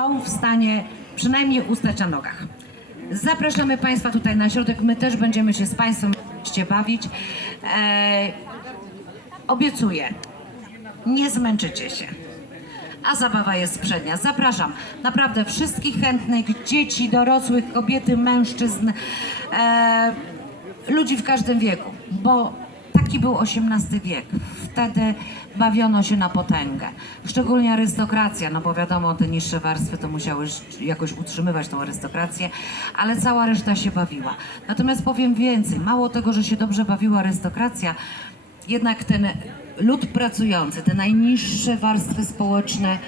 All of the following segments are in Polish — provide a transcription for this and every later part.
są w stanie przynajmniej ustać na nogach. Zapraszamy Państwa tutaj na środek. My też będziemy się z Państwem bawić. E, obiecuję, nie zmęczycie się. A zabawa jest przednia. Zapraszam naprawdę wszystkich chętnych, dzieci, dorosłych, kobiety, mężczyzn, e, ludzi w każdym wieku, bo taki był XVIII wiek. Wtedy bawiono się na potęgę. Szczególnie arystokracja, no bo wiadomo, te niższe warstwy to musiały jakoś utrzymywać tą arystokrację, ale cała reszta się bawiła. Natomiast powiem więcej, mało tego, że się dobrze bawiła arystokracja, jednak ten lud pracujący, te najniższe warstwy społeczne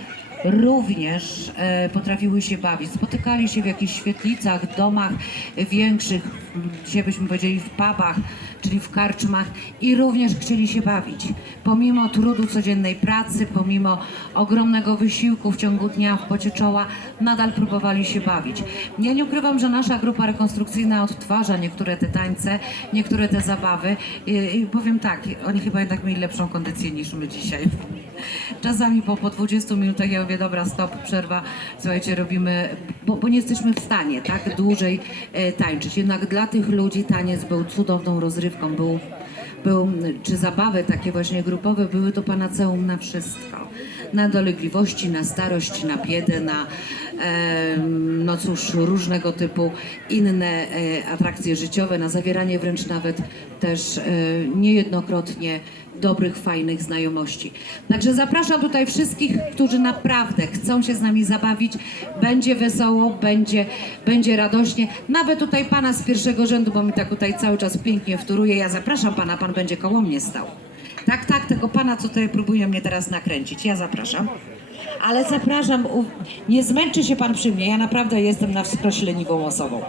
również e, potrafiły się bawić. Spotykali się w jakichś świetlicach, domach większych, m, dzisiaj byśmy powiedzieli w pubach, czyli w karczmach i również chcieli się bawić. Pomimo trudu codziennej pracy, pomimo ogromnego wysiłku w ciągu dnia w pocie czoła, nadal próbowali się bawić. Ja nie ukrywam, że nasza grupa rekonstrukcyjna odtwarza niektóre te tańce, niektóre te zabawy i powiem tak, oni chyba jednak mieli lepszą kondycję niż my dzisiaj. Czasami po, po 20 minutach ja mówię, dobra, stop, przerwa, słuchajcie, robimy, bo, bo nie jesteśmy w stanie tak dłużej e, tańczyć. Jednak dla tych ludzi taniec był cudowną rozrywką, był, był, czy zabawy takie właśnie grupowe były to panaceum na wszystko. Na dolegliwości, na starość, na biedę, na em, no cóż, różnego typu inne e, atrakcje życiowe, na zawieranie wręcz nawet też e, niejednokrotnie dobrych, fajnych znajomości. Także zapraszam tutaj wszystkich, którzy naprawdę chcą się z nami zabawić. Będzie wesoło, będzie, będzie radośnie. Nawet tutaj pana z pierwszego rzędu, bo mi tak tutaj cały czas pięknie wtóruje. Ja zapraszam pana, pan będzie koło mnie stał. Tak, tak, tego pana, co tutaj próbuje mnie teraz nakręcić. Ja zapraszam. Ale zapraszam, nie zmęczy się pan przy mnie. Ja naprawdę jestem na wskroś leniwą osobą.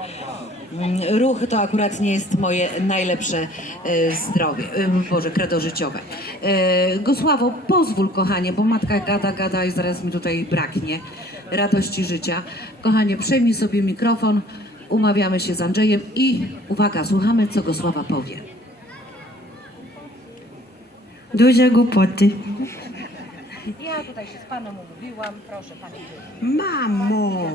Mm, Ruch to akurat nie jest moje najlepsze e, zdrowie, Boże, kredo życiowe. E, Gosławo, pozwól kochanie, bo matka gada, gada i zaraz mi tutaj braknie radości życia. Kochanie, przejmij sobie mikrofon, umawiamy się z Andrzejem i uwaga, słuchamy, co Gosława powie. Duże głupoty. Ja tutaj się z panem umówiłam, proszę pani. Mamo!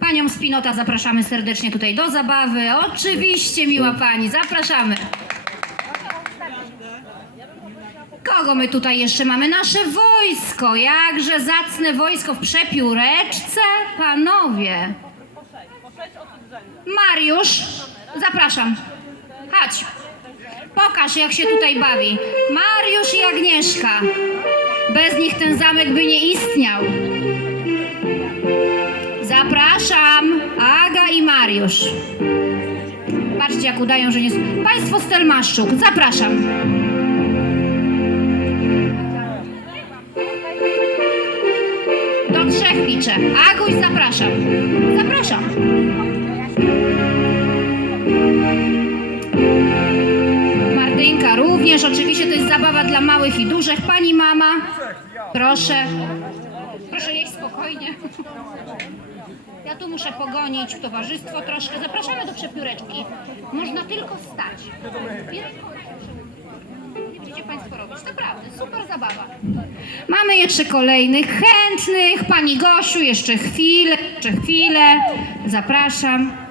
Panią Spinota zapraszamy serdecznie tutaj do zabawy. Oczywiście, miła pani, zapraszamy. Kogo my tutaj jeszcze mamy? Nasze wojsko, jakże zacne wojsko w przepióreczce. Panowie. Mariusz, zapraszam. Chodź. Pokaż, jak się tutaj bawi. Mariusz i Agnieszka. Bez nich ten zamek by nie istniał. Zapraszam, Aga i Mariusz. Patrzcie, jak udają, że nie... s- Państwo Stelmaszczuk, zapraszam. Do trzech liczę. Aguś, zapraszam. Zapraszam. Martynka również. Oczywiście to jest zabawa dla małych i dużych. Pani mama, proszę. Proszę jeść spokojnie. Ja tu muszę pogonić towarzystwo troszkę. Zapraszamy do przepióreczki. Można tylko stać. Będziecie Państwo robić. Naprawdę, super zabawa. Mamy jeszcze kolejnych chętnych. Pani Gosiu, jeszcze chwilę, jeszcze chwilę. Zapraszam.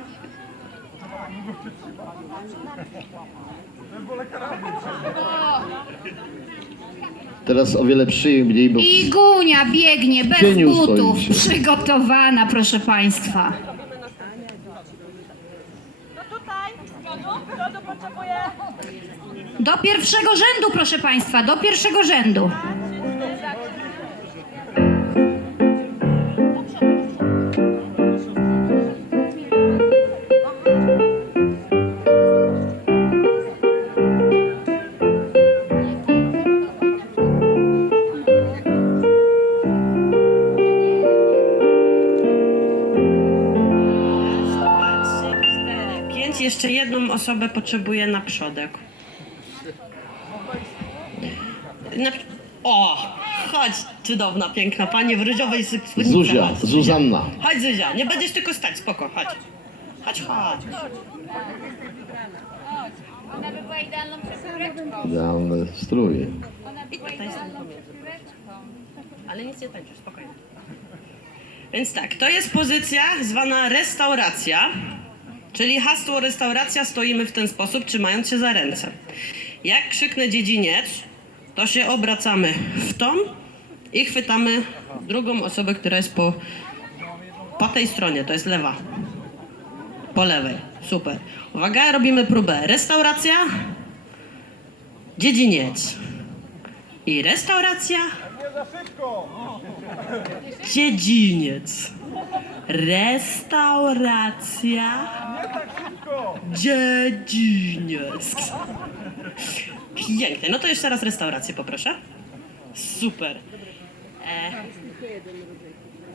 Teraz o wiele przyjemniej, bo I Gunia biegnie bez cieniu butów. stoicie. Przygotowana, proszę Państwa. No tutaj, potrzebuję. Do pierwszego rzędu, proszę Państwa, do pierwszego rzędu. Jeszcze jedną osobę potrzebuję na przodek. Na... O! Chodź, cudowna, piękna pani w różowej spódnicy. Zuzia, Chodź, Zuzanna. Chodź Zuzia, nie będziesz tylko stać, spoko, chodź. Chodź, chodź. Ona by była idealną przepióreczką. Idealne strój. Ona by była idealną przepióreczką. Ale nic nie tańczysz, spokojnie. Więc tak, to jest pozycja zwana restauracja, czyli hasło restauracja stoimy w ten sposób, trzymając się za ręce. Jak krzyknę dziedziniec, to się obracamy w tą i chwytamy drugą osobę, która jest po, po tej stronie, to jest lewa. Po lewej, super. Uwaga, robimy próbę. Restauracja, dziedziniec. I restauracja, Dziedziniec. Restauracja. Dziedziniec. Pięknie. No to jeszcze raz restaurację poproszę. Super. E...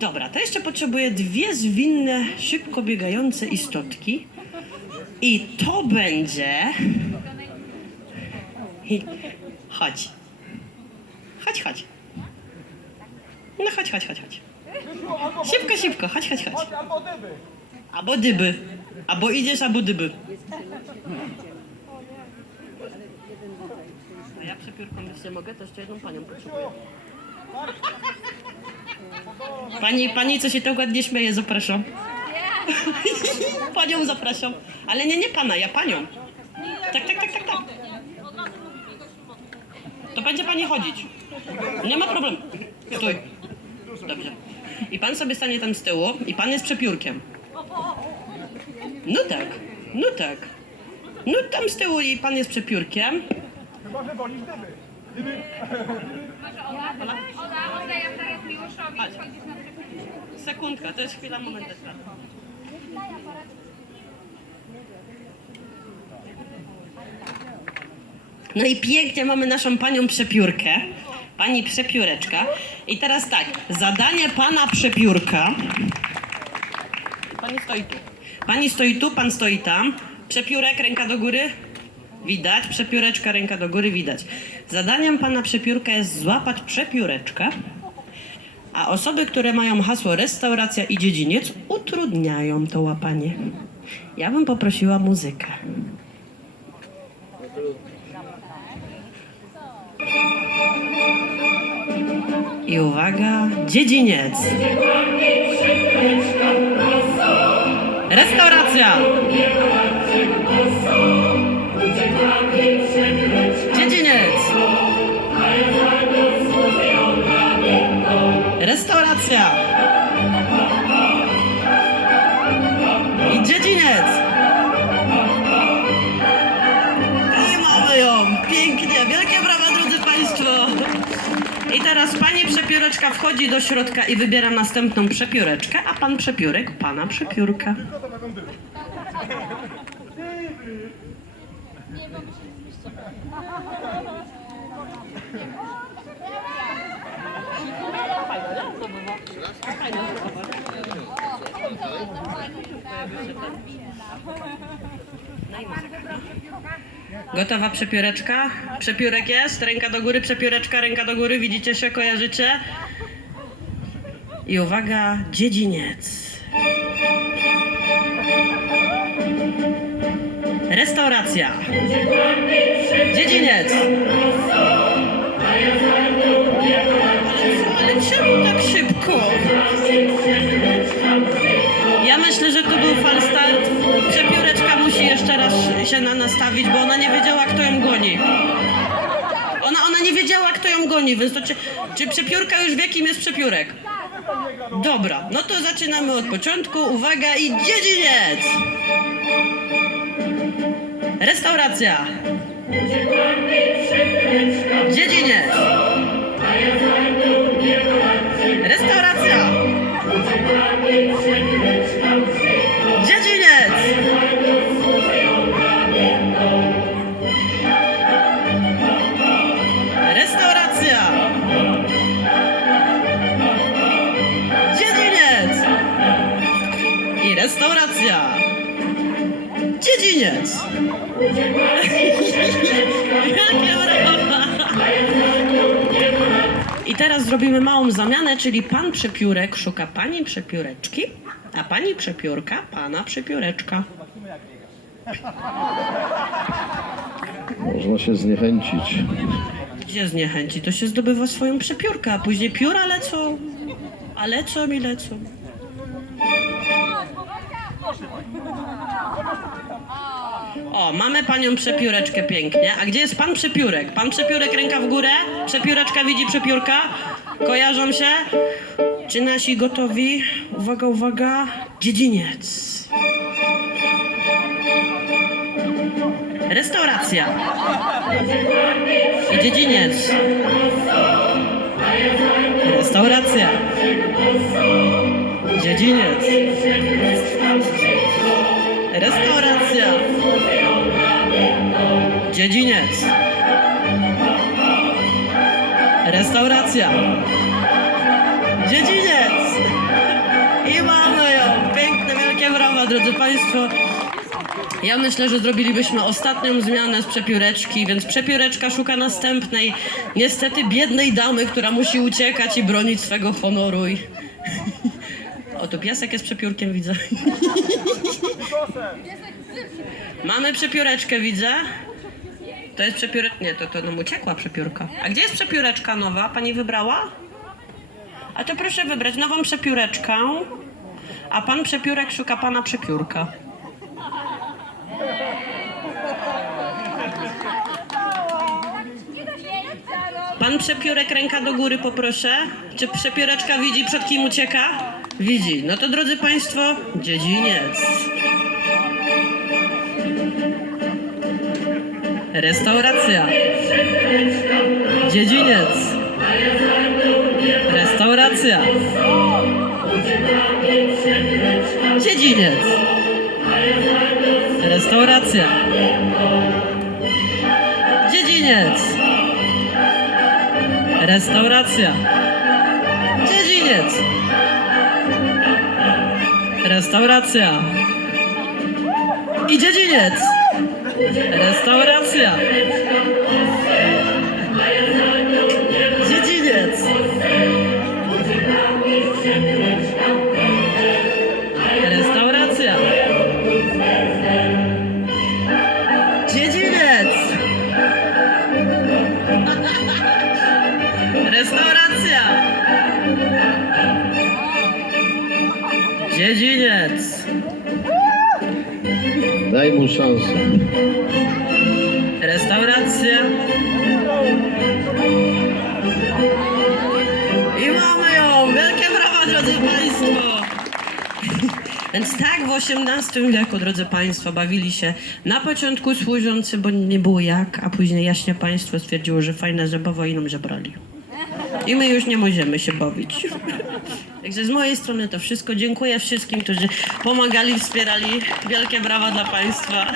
Dobra, to jeszcze potrzebuję dwie zwinne, szybko biegające istotki. I to będzie... Chodź. Chodź, chodź. No chodź, chodź, chodź, chodź. Szybko, szybko, chodź, chodź, chodź. Albo dyby. Albo idziesz, albo dyby. No ja przepiórką nie mogę, to jeszcze jedną panią potrzebuję. Pani, pani, co się tak ładnie śmieje, zapraszam. Panią zapraszam. Ale nie, nie pana, ja panią. Tak, tak, tak, tak, tak. To będzie pani chodzić. Nie ma problemu. Stój. Dobrze. I pan sobie stanie tam z tyłu i pan jest przepiórkiem. No tak, no tak. No tam z tyłu i pan jest przepiórkiem. Chyba, że wolisz dyby. Może Ola? Ola, ja teraz Miłoszowi chodzisz na. Sekundka, to jest chwila, moment. No i pięknie mamy naszą panią przepiórkę. Pani przepióreczka. I teraz tak, zadanie pana przepiórka. Pani stoi tu. Pani stoi tu, pan stoi tam. Przepiórek, ręka do góry. Widać. Przepióreczka, ręka do góry, widać. Zadaniem pana przepiórka jest złapać przepióreczkę. A osoby, które mają hasło restauracja i dziedziniec, utrudniają to łapanie. Ja bym poprosiła muzykę. I uwaga, dziedziniec. Restauracja. Dziedziniec. Restauracja. Wchodzi do środka i wybiera następną przepióreczkę, a pan przepiórek pana przepiórka. Gotowa przepióreczka? Przepiórek jest, ręka do góry, przepióreczka, ręka do góry, widzicie się, kojarzycie? I uwaga, dziedziniec. Restauracja. Dziedziniec. Ale czemu tak szybko? Ja myślę, że to był falstart. Przepióreczka musi jeszcze raz się na nastawić, bo ona nie wiedziała, kto ją goni. Ona, ona nie wiedziała, kto ją goni, więc to czy, czy przepiórka już wie, kim jest przepiórek? Dobra, no to zaczynamy od początku. Uwaga i dziedziniec! Restauracja. Dziedziniec. Zrobimy małą zamianę, czyli pan przepiórek szuka pani przepióreczki, a pani przepiórka pana przepióreczka. Można się zniechęcić. Gdzie zniechęci? To się zdobywa swoją przepiórkę, a później pióra lecą. A lecą i lecą. O, mamy panią przepióreczkę pięknie. A gdzie jest pan przepiórek? Pan przepiórek ręka w górę? Przepióreczka widzi przepiórka? Kojarzą się? Czy nasi gotowi? Uwaga, uwaga. Dziedziniec. Restauracja. I dziedziniec. Restauracja. Dziedziniec. Restauracja. Dziedziniec. Restauracja. Dziedziniec. I mamy ją. Piękne, wielkie brawa, drodzy Państwo. Ja myślę, że zrobilibyśmy ostatnią zmianę z przepióreczki, więc przepióreczka szuka następnej, niestety biednej damy, która musi uciekać i bronić swego honoru. I... O, to piasek jest przepiórkiem, widzę. Mamy przepióreczkę, widzę. To jest przepióreczka. Nie, to, to nam uciekła przepiórka. A gdzie jest przepióreczka nowa? Pani wybrała? A to proszę wybrać nową przepióreczkę. A pan przepiórek szuka pana przepiórka. Pan przepiórek ręka do góry poproszę. Czy przepióreczka widzi przed kim ucieka? Widzi. No to drodzy Państwo, dziedziniec. Restauracja. Dziedziniec. Restauracja. Dziedziniec. Restauracja. Dziedziniec. Restauracja. Dziedziniec. Restauracja. I dziedziniec. Restauracja. Daj mu szansę. Restauracja. I mamy ją! Wielkie brawa, drodzy Państwo! Więc tak w XVIII wieku, drodzy Państwo, bawili się na początku służący, bo nie było jak, a później jaśnie państwo stwierdziło, że fajna zabawa i nam zabrali. I my już nie możemy się bawić. Także z mojej strony to wszystko. Dziękuję wszystkim, którzy pomagali, wspierali. Wielkie brawa dla Państwa.